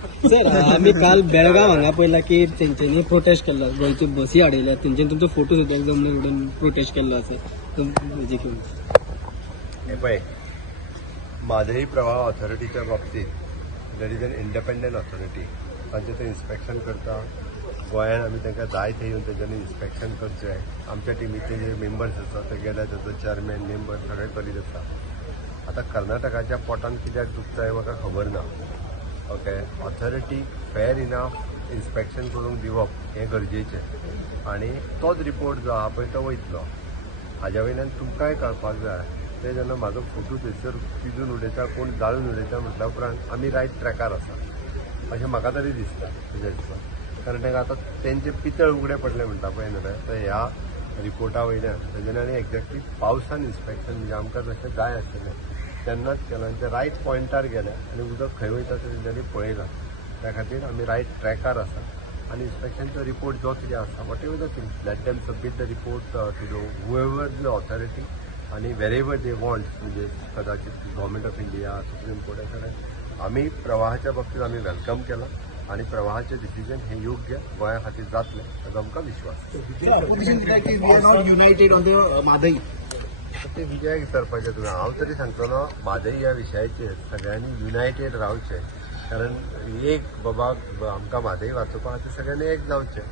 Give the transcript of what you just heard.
sir आम्ही काल बेळगाव हांगा पळयला की तेंच्यांनी प्रोटेस्ट केल्लो गोंयच्यो बसी आडयल्या तेंच्यांनी तुमचो फोटो सुद्दां एकदम निवडून प्रोटेस्ट केल्लो आसा हेजे घेवन हे पळय म्हादई प्रवाह ऑथॉरिटीच्या बाबतीत there is an independent authority तांचे ते इन्स्पेक्शन करता गोंयांत आमी तांकां जाय थंय येवन तेंच्यांनी इन्स्पेक्शन करचें आमच्या टिमीचे जे मेंबर्स आसा ते गेल्या ताचो चेअरमॅन मेंबर सगळे करीत आसा आतां कर्नाटकाच्या पोटान कित्याक दुखता हें म्हाका खबर ना okay authority fair enough inspection करूंक दिवप हें गरजेचें आनी तोच रिपोर्ट जो आहा पळय तो वयतलो हाज्या वयल्यान तुमकांय कळपाक जाय ते जेन्ना म्हाजो फोटो थंयसर पिजून उडयता कोण जाळून उडयता म्हटल्या उपरांत आमी रायट ट्रॅकार आसा अशें म्हाका तरी दिसता तुज्या हिसपान कारण तांकां आतां तेंचे पितळ उगडे पडले म्हणटा पळय न्हय तर ह्या रिपोर्टा वयल्यान तेजें आनी एक्झॅक्टली पावसान इन्स्पेक्शन म्हणजे आमकां जशें जाय आशिल्लें तेन्नाच केलां आनी ते रायट पॉयंटार गेले आनी उदक खंय वयता तें तेंच्यांनी पळयलां त्या खातीर आमी रायट ट्रॅकार आसा आनी इन्स्पेक्शनचो रिपोर्ट जो कितें आसा whatever the thing let them submit the report to the however the authority आणि वेरेवर दे वॉन्ट म्हणजे कदाचित government of India Supreme Court सगळ्यात आम्ही प्रवाहाच्या बाबतीत आम्ही वेलकम केला आणि प्रवाहाचे डिसिजन हे योग्य गोंया खातीर जातले हाचो आमकां विश्वास युनायटेड ऑन द म्हादई ते विजयाक विचारपाचें तुवें हांव तरी सांगतलो म्हादई ह्या विशयाचेर सगळ्यांनी युनायटेड रावचें कारण एक बाबा आमकां म्हादई वाचोवपा खातीर सगळ्यांनी एक जावचें